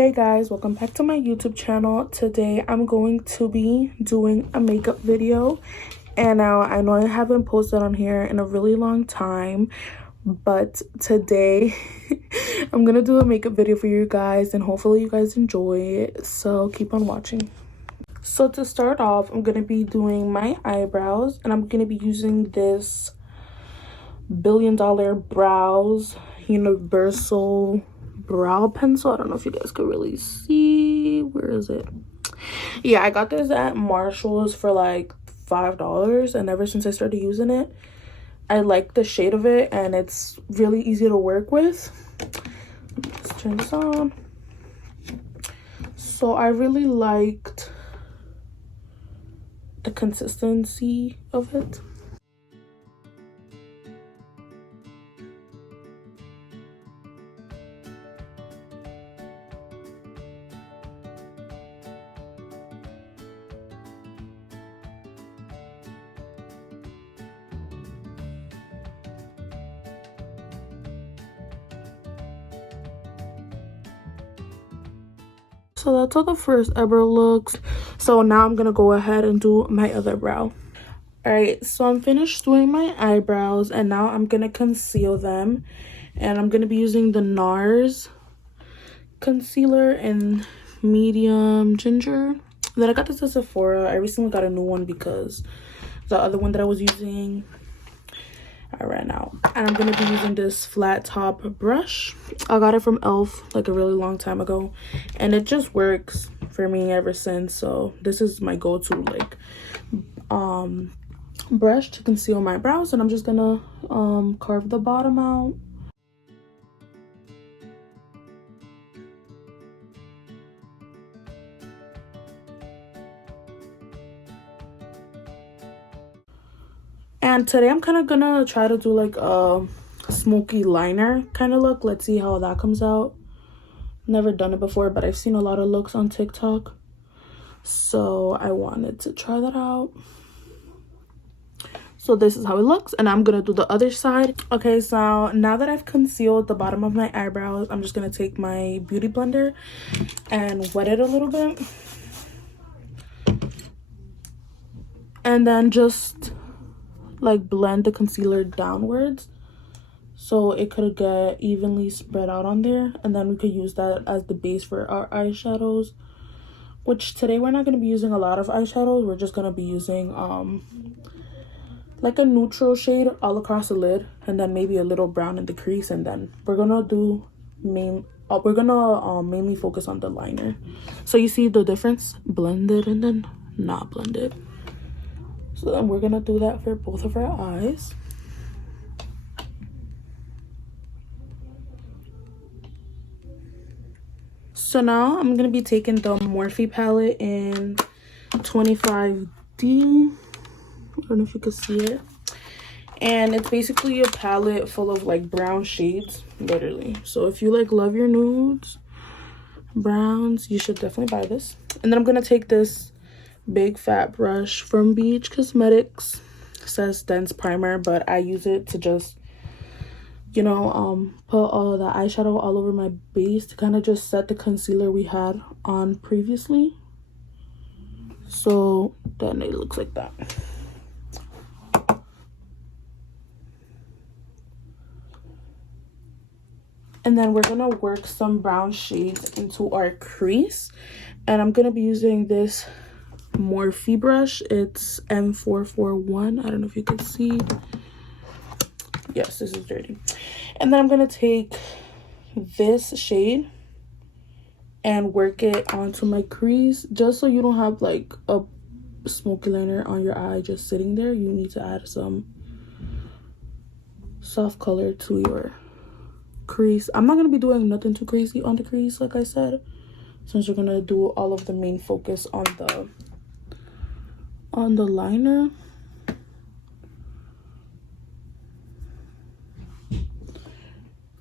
Hey guys, welcome back to my YouTube channel. Today I'm going to be doing a makeup video, and now I know I haven't posted on here in a really long time, but today I'm gonna do a makeup video for you guys, and hopefully you guys enjoy it, so keep on watching. So to start off, I'm gonna be doing my eyebrows, and I'm gonna be using this $1 Billion Brows Universal brow pencil. I don't know if you guys could really see. Where is it? Yeah, I got this at Marshall's for like $5, and ever since I started using it, I like the shade of it, and it's really easy to work with. Let's turn this on. So I really liked the consistency of it. So that's how the first eyebrow looks. So now I'm gonna go ahead and do my other brow. All right, so I'm finished doing my eyebrows, and now I'm gonna conceal them, and I'm gonna be using the NARS concealer in medium ginger. Then I got this at Sephora. I recently got a new one because the other one that I was using, I ran out. And I'm gonna be using this flat top brush. I got it from elf like a really long time ago, and it just works for me ever since. So this is my go-to like brush to conceal my brows, and I'm just gonna carve the bottom out. And today I'm kind of gonna try to do like a smoky liner kind of look. Let's see how that comes out. Never done it before, but I've seen a lot of looks on TikTok, so I wanted to try that out. So this is how it looks, and I'm gonna do the other side. Okay, so now that I've concealed the bottom of my eyebrows, I'm just gonna take my beauty blender and wet it a little bit, and then just like blend the concealer downwards so it could get evenly spread out on there, and then we could use that as the base for our eyeshadows, which today we're not going to be using a lot of eyeshadows. We're just going to be using like a neutral shade all across the lid, and then maybe a little brown in the crease, and then we're gonna do mainly focus on the liner. So you see the difference, blended and then not blended. So then we're gonna do that for both of our eyes. So now I'm gonna be taking the Morphe palette in 25D. I don't know if you can see it. And it's basically a palette full of like brown shades, literally. So if you like love your nudes, browns, you should definitely buy this. And then I'm gonna take this big fat brush from Beach Cosmetics. It says dense primer, but I use it to just, you know, put all the eyeshadow all over my base to kind of just set the concealer we had on previously. So then it looks like that. And then we're gonna work some brown shades into our crease, and I'm gonna be using this Morphe brush. It's M441. I don't know if you can see. Yes, this is dirty. And then I'm gonna take this shade and work it onto my crease, just so you don't have like a smoky liner on your eye just sitting there. You need to add some soft color to your crease. I'm not gonna be doing nothing too crazy on the crease, like I said, since we're gonna do all of the main focus on the liner.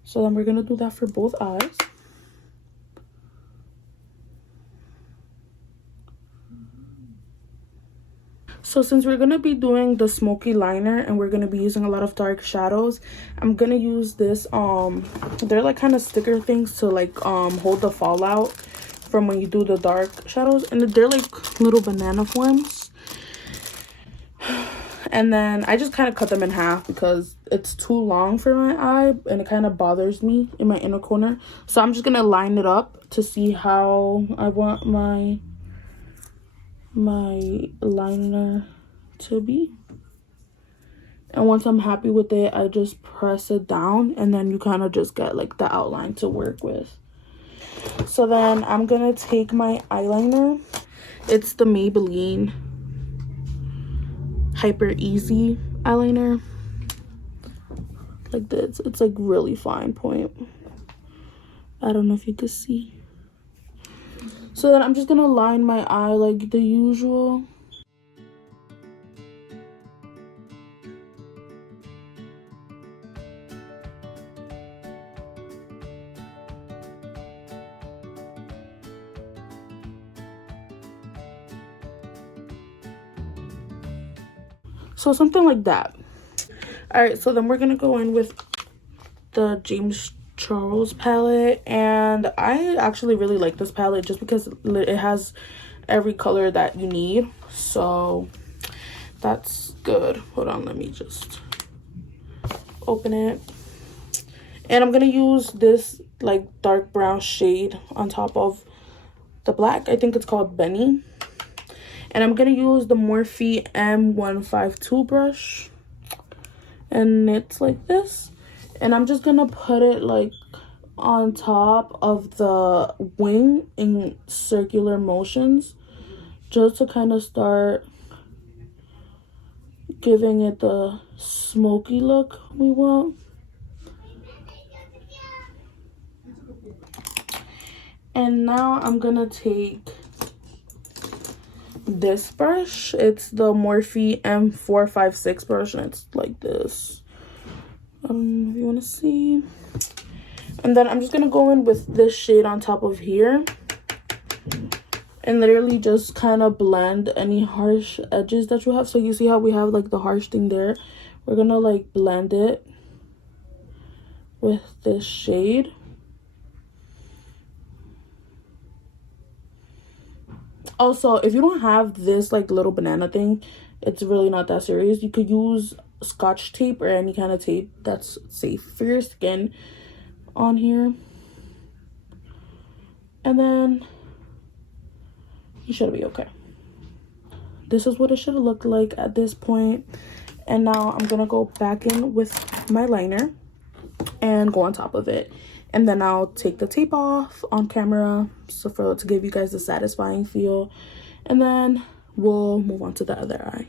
So then we're gonna do that for both eyes. So since we're going to be doing the Smokey liner and we're going to be using a lot of dark shadows, I'm going to use this, they're like kind of sticker things to like hold the fallout from when you do the dark shadows. And they're like little banana forms. And then I just kind of cut them in half because it's too long for my eye and it kind of bothers me in my inner corner. So I'm just going to line it up to see how I want my liner to be. And once I'm happy with it, I just press it down and then you kind of just get like the outline to work with. So then I'm gonna take my eyeliner. It's the Maybelline Hyper Easy eyeliner, like this. It's like really fine point. I don't know if you can see. So then I'm just gonna line my eye like the usual. So something like that. All right, so then we're gonna go in with the James Charles palette, and I actually really like this palette just because it has every color that you need, so that's good. Hold on, let me just open it. And I'm gonna use this like dark brown shade on top of the black. I think it's called Benny. And I'm gonna use the Morphe M152 brush, and it's like this. And I'm just gonna put it like on top of the wing in circular motions just to kind of start giving it the smoky look we want. And now I'm gonna take this brush. It's the Morphe M456 brush, and it's like this. I don't know if you want to see. And then I'm just gonna go in with this shade on top of here and literally just kind of blend any harsh edges that you have. So you see how we have like the harsh thing there? We're gonna like blend it with this shade. Also, if you don't have this like little banana thing, it's really not that serious. You could use Scotch tape or any kind of tape that's safe for your skin on here. And then you should be okay. This is what it should look like at this point. And now I'm gonna go back in with my liner and go on top of it. And then I'll take the tape off on camera to give you guys a satisfying feel. And then we'll move on to the other eye.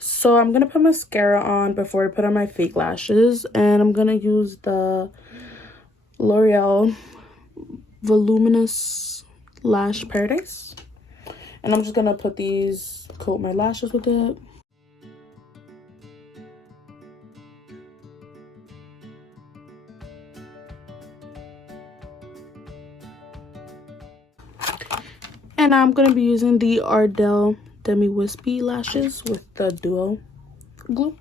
So I'm gonna put mascara on before I put on my fake lashes, and I'm gonna use the L'Oreal Voluminous Lash Paradise, and I'm just gonna put these, coat my lashes with it. And I'm gonna be using the Ardell Demi Wispy lashes with the duo glue.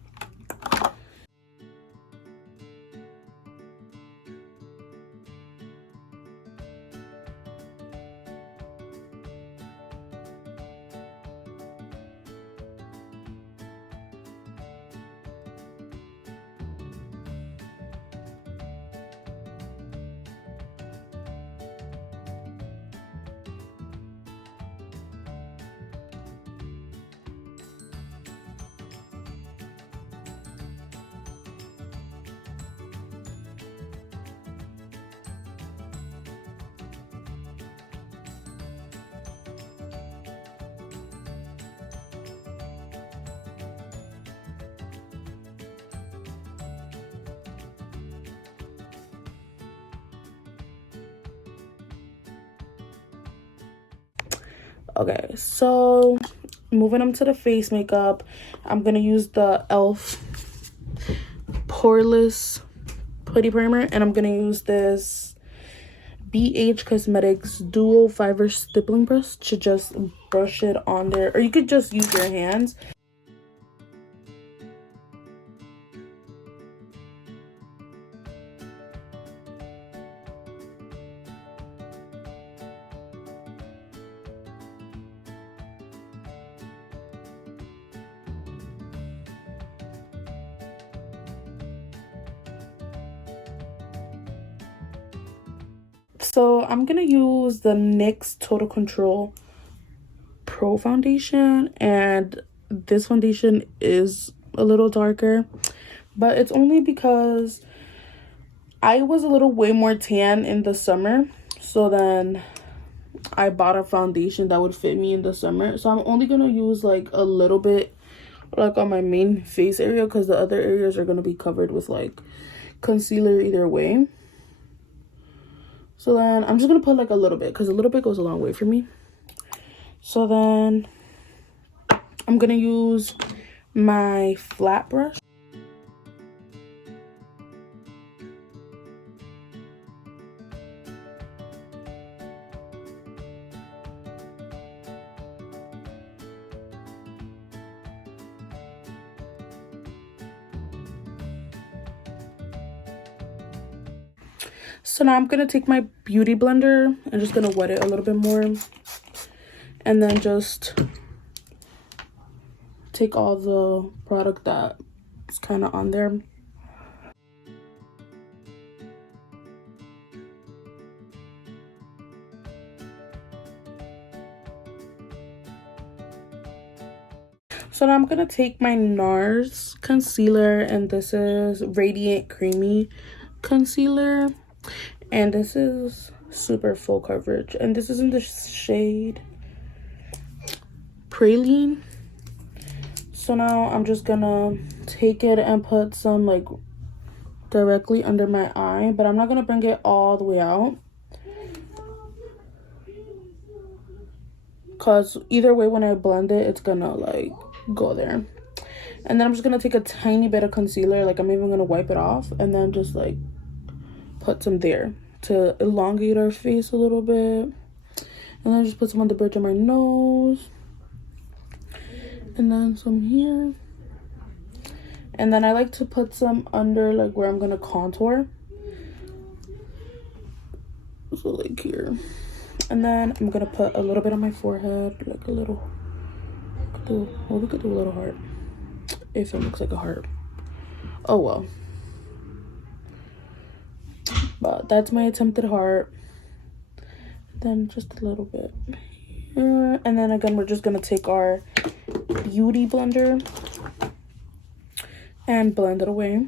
Okay, so moving on to the face makeup, I'm gonna use the e.l.f. Poreless Putty Primer, and I'm gonna use this BH Cosmetics Dual Fiber Stippling Brush to just brush it on there, or you could just use your hands. So I'm gonna use the NYX Total Control Pro Foundation, and this foundation is a little darker, but it's only because I was a little way more tan in the summer, so then I bought a foundation that would fit me in the summer. So I'm only gonna use like a little bit like on my main face area, because the other areas are gonna be covered with like concealer either way. So then I'm just gonna put like a little bit, because a little bit goes a long way for me. So then I'm gonna use my flat brush. So now I'm gonna take my beauty blender and just gonna wet it a little bit more, and then just take all the product that's kind of on there. So now I'm gonna take my NARS concealer, and this is Radiant Creamy Concealer, and this is super full coverage, and this is in the shade Praline. So now I'm just gonna take it and put some like directly under my eye, but I'm not gonna bring it all the way out, because either way when I blend it, it's gonna like go there. And then I'm just gonna take a tiny bit of concealer, like I'm even gonna wipe it off, and then just like put some there to elongate our face a little bit. And then just put some on the bridge of my nose, and then some here. And then I like to put some under like where I'm gonna contour, so like here. And then I'm gonna put a little bit on my forehead, like a little, well, we could do a little heart if it looks like a heart. Oh well. But that's my attempted heart. Then just a little bit here. And then again, we're just gonna take our beauty blender and blend it away.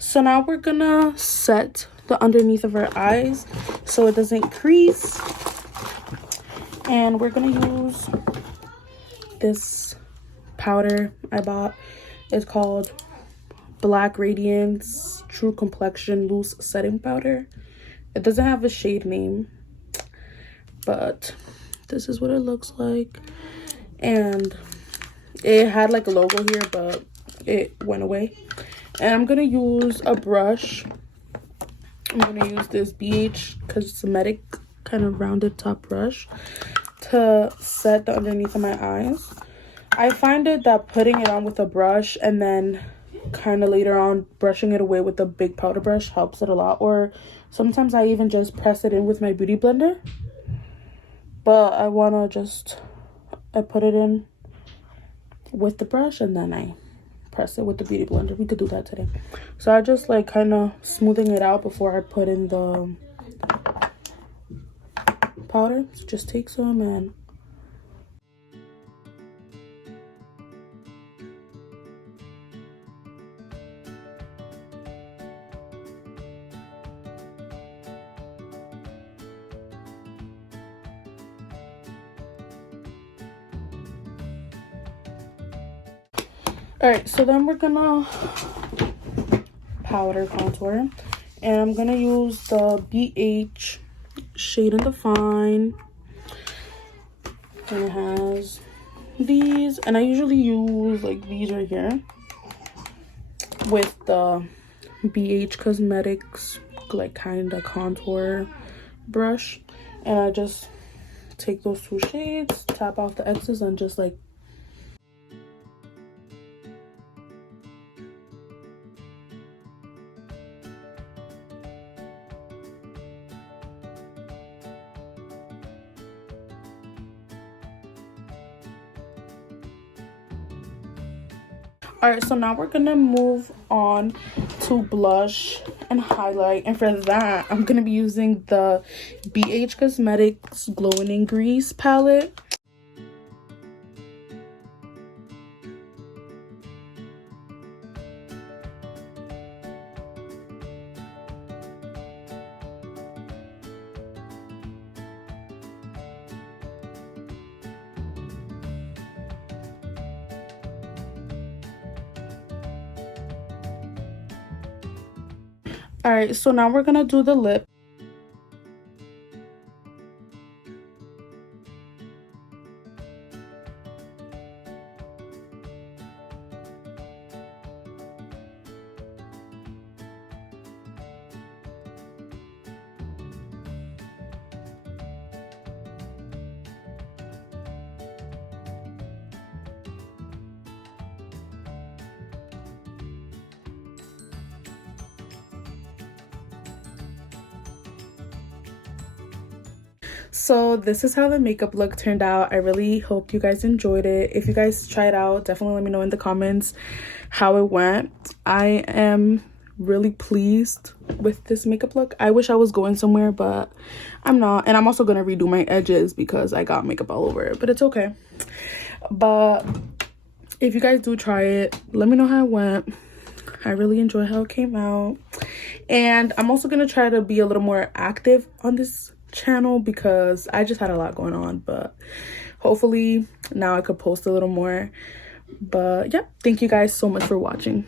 So now we're gonna set the underneath of our eyes so it doesn't crease. And we're gonna use this powder I bought. It's called Black Radiance True Complexion Loose Setting Powder. It doesn't have a shade name, but this is what it looks like. And it had like a logo here, but it went away. And I'm gonna use a brush. I'm gonna use this BH kind of rounded top brush to set the underneath of my eyes. I find it that putting it on with a brush and then kind of later on brushing it away with a big powder brush helps it a lot. Or sometimes I even just press it in with my beauty blender. But I put it in with the brush and then I press it with the beauty blender. We could do that today. So I just like kind of smoothing it out before I put in the powder. So just take some and all right, so then we're gonna powder contour, and I'm gonna use the BH Shade and Define, and it has these, and I usually use like these right here with the BH Cosmetics like kind of contour brush, and I just take those two shades, tap off the excess, and just like all right, so now we're gonna move on to blush and highlight, and for that I'm gonna be using the BH Cosmetics Glowing in Grease palette. All right, so now we're gonna do the lip. So this is how the makeup look turned out. I really hope you guys enjoyed it. If you guys tried out, definitely let me know in the comments how it went. I am really pleased with this makeup look. I wish I was going somewhere, but I'm not. And I'm also gonna redo my edges because I got makeup all over it, but it's okay. But if you guys do try it, let me know how it went. I really enjoy how it came out, and I'm also gonna try to be a little more active on this channel because I just had a lot going on, but hopefully now I could post a little more. But yeah, thank you guys so much for watching.